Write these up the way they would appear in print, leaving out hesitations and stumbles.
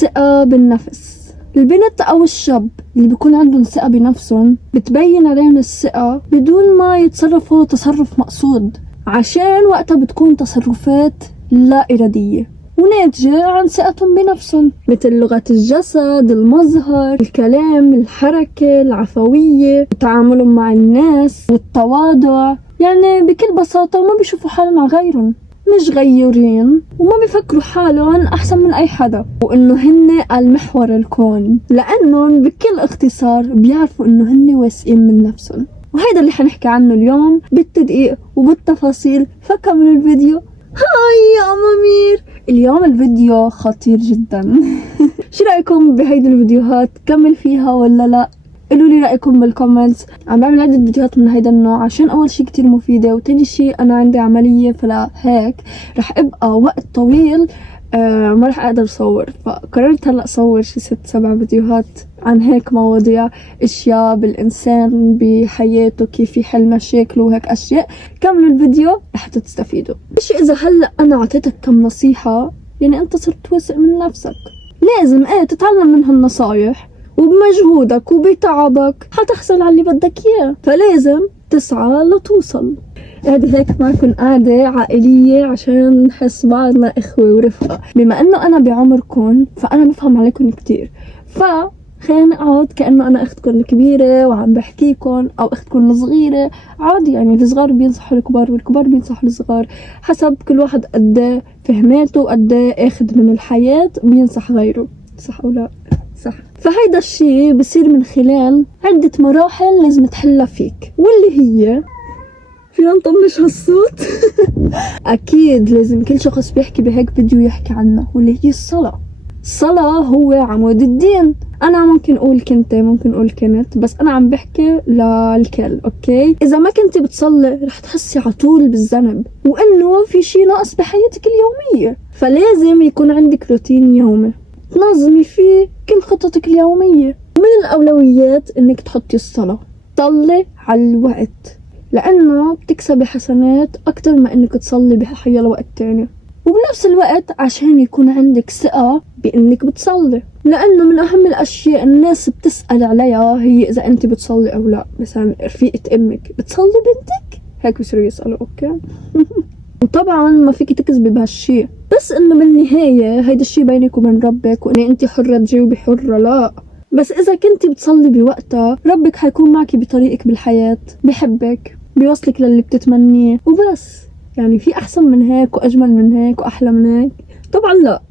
ثقة بالنفس. البنت أو الشاب اللي بيكون عندهم ثقة بنفسهم بتبين عليهم الثقة بدون ما يتصرفوا تصرف مقصود، عشان وقتها بتكون تصرفات لا إرادية وناتجة عن ثقتهم بنفسهم، مثل لغة الجسد، المظهر، الكلام، الحركة، العفوية، تعاملهم مع الناس والتواضع. يعني بكل بساطة ما بيشوفوا حالهم على غيرهم، مش غيورين وما بيفكروا حالهم أحسن من أي حدا وإنه هن المحور الكون، لأنهم بكل اختصار بيعرفوا إنه هن واثقين من نفسهم. وهيدا اللي حنحكي عنه اليوم بالتدقيق وبالتفاصيل، فكملوا الفيديو. هاي يا أمامير، اليوم الفيديو خطير جدا. شو رأيكم بهيدي الفيديوهات؟ كمل فيها ولا لا؟ قولوا لي رأيكم بالكومنتس. عم بعمل عدة فيديوهات من هيدا النوع عشان أول شي كتير مفيدة، وتاني شي أنا عندي عملية، فلا هيك رح أبقى وقت طويل ما رح أقدر أصور، فقررت هلأ أصور شي 6-7 فيديوهات عن هيك مواضيع، اشياء بالإنسان بحياته، كيف يحل مشاكله وهيك أشياء. كملوا الفيديو رح تستفيدوا. مش إذا هلأ أنا عطيتك كم نصيحة يعني أنت صرت واثق من نفسك، لازم تتعلم من هالنصايح، وبمجهودك وبتعبك حتحصل على اللي بدك إياه، فلازم تسعى لتوصل. هذه هيك معكم قاعدة عائلية عشان نحس بعضنا إخوة ورفقة. بما أنه أنا بعمركم فأنا بفهم عليكم كتير، خلينا نقعد كأنه أنا أختكم الكبيرة وعم بحكيكم، أو أختكم الصغيرة عادي. يعني الصغار بينصحوا الكبار والكبار بينصحوا الصغار، حسب كل واحد قد فهماته وقد أخذ من الحياة بينصح غيره، صح أو لا؟ صح. فهيدا الشي بصير من خلال عدة مراحل لازم تحلها فيك، واللي هي فينا نطنش هالصوت. أكيد لازم كل شخص بيحكي بهيك فيديو يحكي عنه، واللي هي الصلاة. الصلاة هو عمود الدين. أنا ممكن أقول كنت، ممكن أقول كنت، بس أنا عم بحكي للكل، أوكي؟ إذا ما كنتي بتصلي رح تحسي عطول بالذنب، وإنه في شي ناقص بحياتك اليومية. فلازم يكون عندك روتين يومي تنظمي فيه كل خططك اليومية، ومن الأولويات إنك تحطي الصلاة. صلي على الوقت، لأنه بتكسبي حسنات أكتر ما إنك تصلي بحي وقت تاني. وبنفس الوقت عشان يكون عندك ثقة بإنك بتصلي، لأنه من أهم الأشياء الناس بتسأل عليها هي إذا أنت بتصلي أو لا. مثلا رفيقة أمك بتصلي بنتك؟ هيك بصيروا يسألوا، أوكي؟ وطبعا ما فيك تكذبي بهالشي، بس إنه بالنهاية هيدا الشي بينك وبين ربك، وإن أنت حرة تجاوبي حرة لا. بس إذا كنتي بتصلي بوقتها ربك حيكون معك بطريقك بالحياة، بحبك، بيوصلك للي بتتمنيه وبس. يعني في أحسن من هيك وأجمل من هيك وأحلى من هيك؟ طبعا لا.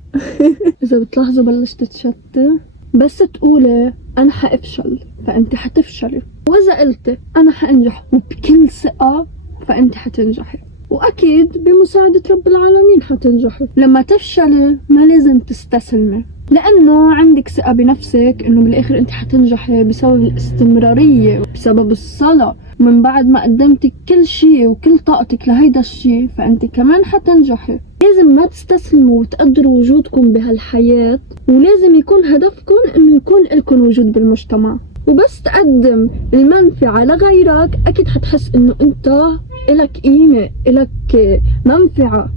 إذا بتلاحظوا بلشت تشتي، بس تقولي أنا حأفشل فأنت حتفشلي، وإذا قلتي أنا حأنجح وبكل ثقة فأنت حتنجحي، وأكيد بمساعدة رب العالمين حتنجحي. لما تفشلي ما لازم تستسلمي، لأنه عندك ثقة بنفسك إنه بالآخر أنت حتنجحي بسبب الاستمرارية، بسبب الصلاة. من بعد ما قدمتي كل شيء وكل طاقتك لهيدا الشيء فأنت كمان حتنجحي. لازم ما تستسلموا وتقدروا وجودكم بهالحياة، ولازم يكون هدفكم إنه يكون لكم وجود بالمجتمع. وبس تقدم المنفعة لغيرك أكيد حتحس إنه أنت إلك قيمة، إلك منفعة،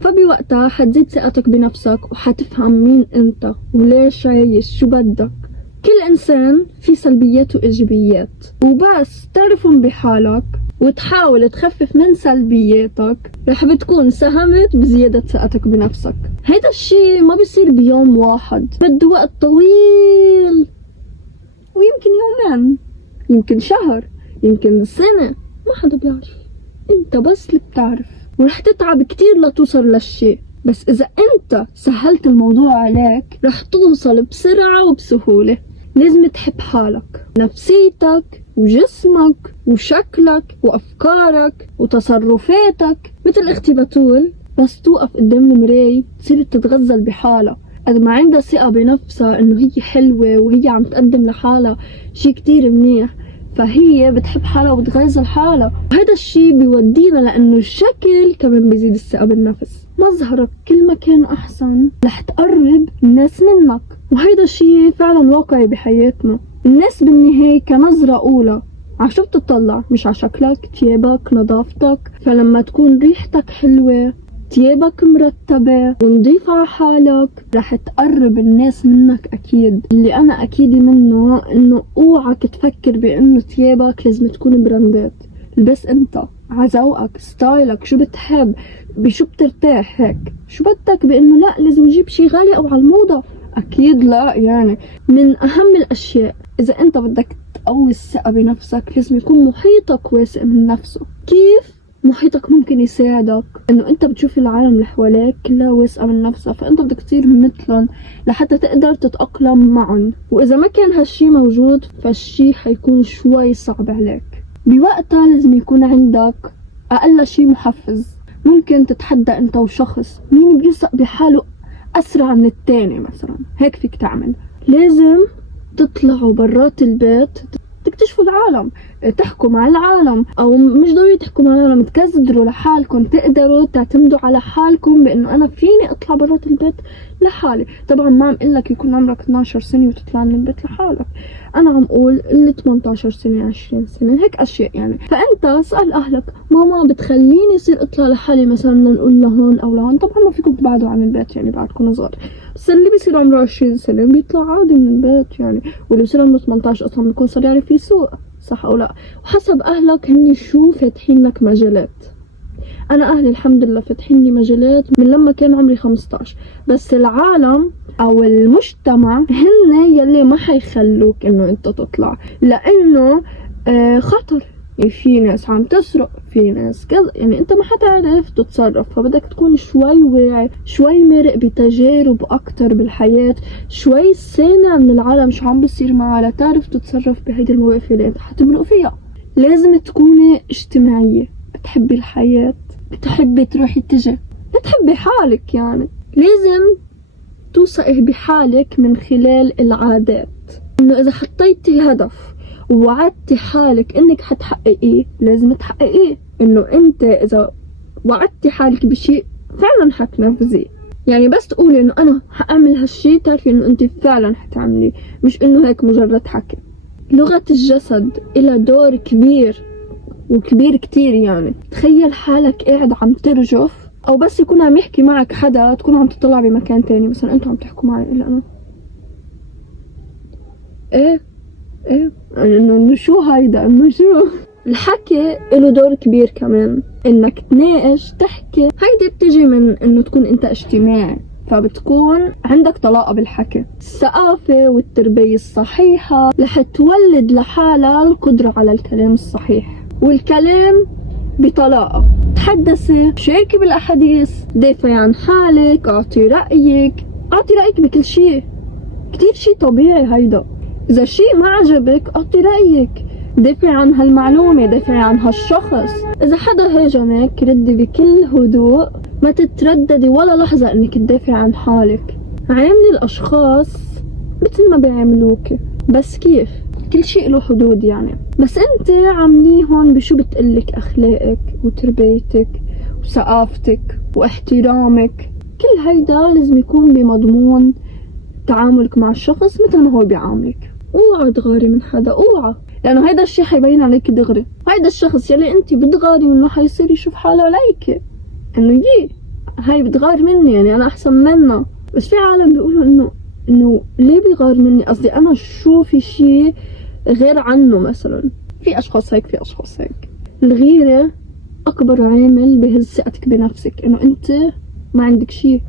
فبوقتها حتزيد ثقتك بنفسك وحتفهم مين أنت وليش عايش، شو بدك. كل إنسان في سلبيات وإيجابيات، وبس تعرفهم بحالك وتحاول تخفف من سلبياتك رح بتكون ساهمت بزيادة ثقتك بنفسك. هيدا الشي ما بيصير بيوم واحد، بده وقت طويل، ويمكن يومين، يمكن شهر، يمكن سنة، ما حدا بيعرف، انت بس اللي بتعرف. ورح تتعب كتير لتوصل للشيء، بس إذا أنت سهلت الموضوع عليك رح توصل بسرعة وبسهولة. لازم تحب حالك، نفسيتك وجسمك وشكلك وأفكارك وتصرفاتك. مثل أختي بتول بس توقف قدام المراية تصير تتغزل بحالها، قد ما عندها ثقة بنفسها إنه هي حلوة وهي عم تقدم لحالها شي كتير منيح، فهي بتحب حالها وبتغيظ حالها. وهذا الشي بيودينا لأنه الشكل كمان بيزيد الثقة بالنفس. مظهرك كل ما كان أحسن رح تقرب الناس منك، وهذا الشي فعلا واقعي بحياتنا. الناس بالنهاية كنظرة أولى عشو بتطلع، مش على شكلك، تيابك، نظافتك. فلما تكون ريحتك حلوة تيابك مرتبة ونضيف على حالك، رح تقرب الناس منك أكيد. اللي أنا أكيد منه إنه اوعك تفكر بإنه تيابك لازم تكون براندات. البس انت عذوقك، ستايلك، شو بتحب، بشو بترتاح هيك. شو بدك بإنه لا لازم نجيب شي غالي أو على الموضة؟ أكيد لا. يعني من أهم الأشياء إذا أنت بدك تقوي الثقة بنفسك لازم يكون محيطك واسع من نفسه. كيف؟ محيطك ممكن يساعدك إنه أنت بتشوف العالم اللي حواليك كلها واسعة من نفسها، فأنت بدك تصير مثلهم لحتى تقدر تتأقلم معهم. وإذا ما كان هالشي موجود فالشي حيكون شوي صعب عليك. بوقتها لازم يكون عندك أقل شي محفز. ممكن تتحدى أنت وشخص مين بيثق بحاله أسرع من التاني مثلا، هيك فيك تعمل. لازم تطلعوا برات البيت، تكتشفوا العالم، تحكوا مع العالم، او مش ضروري تحكوا مع العالم، تكزدروا لحالكم، تقدروا تعتمدوا على حالكم بانه انا فيني اطلع برات البيت لحالي. طبعا ما عم قلك يكون عمرك 12 سنة وتطلع من البيت لحالك، انا عم قول اللي 18 سنة 20 سنة هيك اشياء يعني. فانت اسأل اهلك، ماما بتخليني اصير اطلع لحالي مثلا نقول لهون او لهون؟ طبعا ما فيكم تبعدوا عن البيت يعني بعدكم صغار، بس اللي بيصير عمره 20 سنة بيطلع عادي من البيت يعني، واللي بيصير عمره 18 اصلا بيكون صار يعرف يسوق، صح او لا؟ وحسب اهلك هني شو فاتحين لك مجالات. انا اهلي الحمد لله فاتحين لي مجالات من لما كان عمري 15، بس العالم او المجتمع هن يلي ما حيخلوك انه انت تطلع، لانه خطر. يعني في ناس عم تسرق، في ناس كذا، يعني انت ما حتعرف تتصرف. فبدك تكون شوي واعي، شوي مرق بتجارب اكتر بالحياة، شوي سامع من العالم شو عم بيصير معها لتعرف تتصرف بهيدي المواقف اللي انت حتمرق فيها. لازم تكوني اجتماعية، بتحبي الحياة، بتحبي تروحي تجي، بتحبي حالك. يعني لازم توثقي بحالك من خلال العادات، انه اذا حطيتي هدف ووعدتي حالك انك حتحققيه لازم تحققيه. انه انت اذا وعدتي حالك بشيء فعلا حتنفذيه. يعني بس تقولي انه انا حاعمل هالشي تعرفي انه انت فعلا حتعمليه، مش انه هيك مجرد حكي. لغة الجسد إلها دور كبير وكبير كتير. يعني تخيل حالك قاعد عم ترجف، او بس يكون عم يحكي معك حدا تكون عم تطلع بمكان تاني، مثلا انتوا عم تحكوا معي الا انا ايه انه شو هيدا، انه شو الحكي له دور كبير كمان. انك تناقش تحكي هيدي بتجي من انه تكون انت اجتماعي، فبتكون عندك طلاقة بالحكي. الثقافة والتربية الصحيحة رح تولد لحالها القدرة على الكلام الصحيح، والكلام بطلاقة. تحدثي، شاركي بالأحاديث، دافعي عن حالك، اعطي رأيك بكل شيء. كتير شيء طبيعي هيدا. إذا شيء ما عجبك اعطي رأيك، دافعي عن هالمعلومة، دافعي عن هالشخص. إذا حدا هاجمك ردي بكل هدوء، ما تترددي ولا لحظة إنك تدافعي عن حالك. عاملي الأشخاص مثل ما بيعملوك، بس كيف؟ كل شيء له حدود يعني. بس انت عامليهن بشو بتقلك اخلاقك وتربيتك وثقافتك واحترامك. كل هيدا لازم يكون بمضمون تعاملك مع الشخص مثل ما هو بيعاملك. اوعى تغاري من حدا، اوعى، لانه هيدا الشيء حيبين عليك دغري. هيدا الشخص يلي انت بتغاري منه حيصير يشوف حاله عليك انه هاي بتغار مني، يعني انا احسن منها. بس في عالم بيقولوا انه ليه بيغار مني، قصدي انا شو في شيء غير عنه مثلا. في اشخاص هيك، في اشخاص هيك. الغيرة اكبر عامل بهز ثقتك بنفسك، انه انت ما عندك شيء،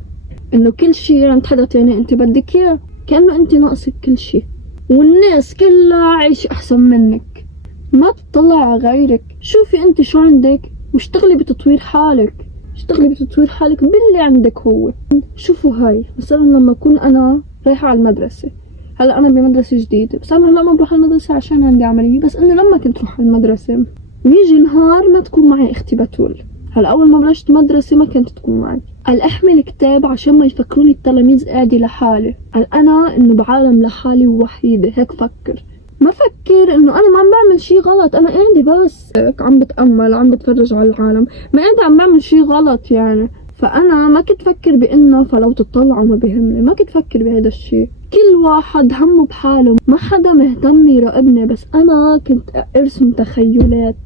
انه كل شيء عند حدا تاني انت بدك اياه، كأنه انت ناقصك كل شيء، والناس كلها عايشة احسن منك. ما تطلع على غيرك، شوفي انت شو عندك واشتغلي بتطوير حالك، اشتغلي بتطوير حالك باللي عندك هو. شوفوا هاي مثلا لما اكون انا رايحة على المدرسة، هلا انا بمدرسة جديدة، بس انا هلا ما بروح المدرسة عشان عندي عملية، بس انه لما كنت روح المدرسة بيجي نهار ما تكون معي اختي بتول. هلا اول ما بلشت مدرسة ما كانت تكون معي، قال احمل كتاب عشان ما يفكروني التلاميذ قاعدة لحالي، قال انا انه بعالم لحالي ووحيدة، هيك فكر. ما فكر انه انا ما عم بعمل شي غلط، انا قاعدة بس عم بتأمل، عم بتفرج على العالم، ما قاعدة عم بعمل شي غلط يعني. فانا ما كنت فكر بانه فلو تطلعوا ما بيهمني، ما كنت فكر بهذا الشي. كل واحد همه بحاله، ما حدا مهتم يراقبني، بس انا كنت ارسم تخيلات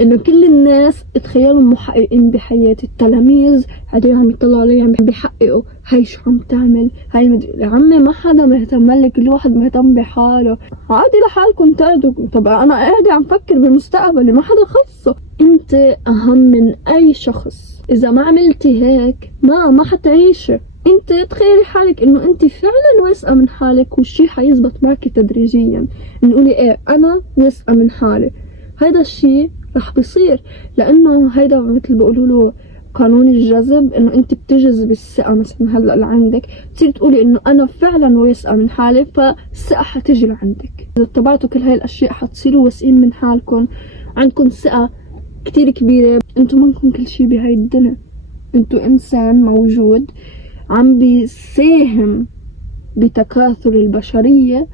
انه كل الناس تخيلوا محققين بحياتي، التلاميذ هدول عم يطلعوا علي عم بيحققوا، هاي شو عم تعمل، هاي يا عمي ما حدا مهتم لك، كل واحد مهتم بحاله، عادي لحالكم تقعدوا. طب انا قاعدة عم فكر بالمستقبل، ما حدا خصه، انت اهم من اي شخص. اذا ما عملتي هيك ما حتعيشي. انت تخيلي حالك انه انت فعلا واثقة من حالك، والشي حيزبط معك تدريجيا، نقولي ايه انا واثقة من حالي، هيدا الشي رح بيصير، لانه هيدا مثل بيقولوا له قانون الجذب، انه انت بتجذبي الثقة. مثلا هلا اللي عندك تصير تقولي انه انا فعلا واثقة من حالي، فالثقة حتيجي لعندك. اذا اتبعتوا كل هاي الاشياء حتصيروا واثقين من حالكم، عندكم ثقة كتير كبيرة. انتو منكم كل شي بهاي الدنيا، انتو انسان موجود عم بيساهم بتكاثر البشرية،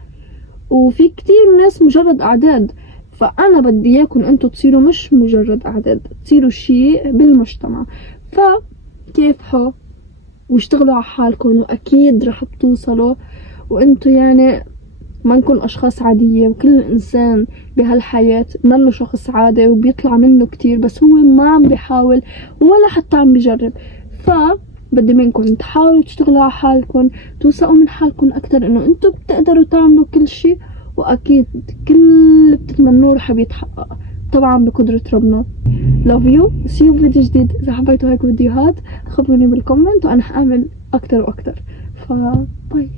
وفي كتير ناس مجرد أعداد. فأنا بدي إياكم أنتوا تصيروا مش مجرد أعداد، تصيروا شيء بالمجتمع. فكافحوا واشتغلوا على حالكم، وأكيد رح بتوصلوا. وأنتوا يعني ما نكون أشخاص عادية، وكل إنسان بهالحياة منه شخص عادي وبيطلع منه كتير، بس هو ما عم بيحاول ولا حتى عم بيجرب. بدي منكم تحاولوا تشتغلوا على حالكم، توثقوا من حالكم أكتر إنه أنتوا بتقدروا تعملوا كل شيء، وأكيد كل اللي بتتمنوه رح بيتحقق طبعا بقدرة ربنا. love you، see you فيديو جديد. إذا حبيتوا هيك فيديوهات خبروني بالكومنت، وأنا حأعمل أكتر وأكتر. باي.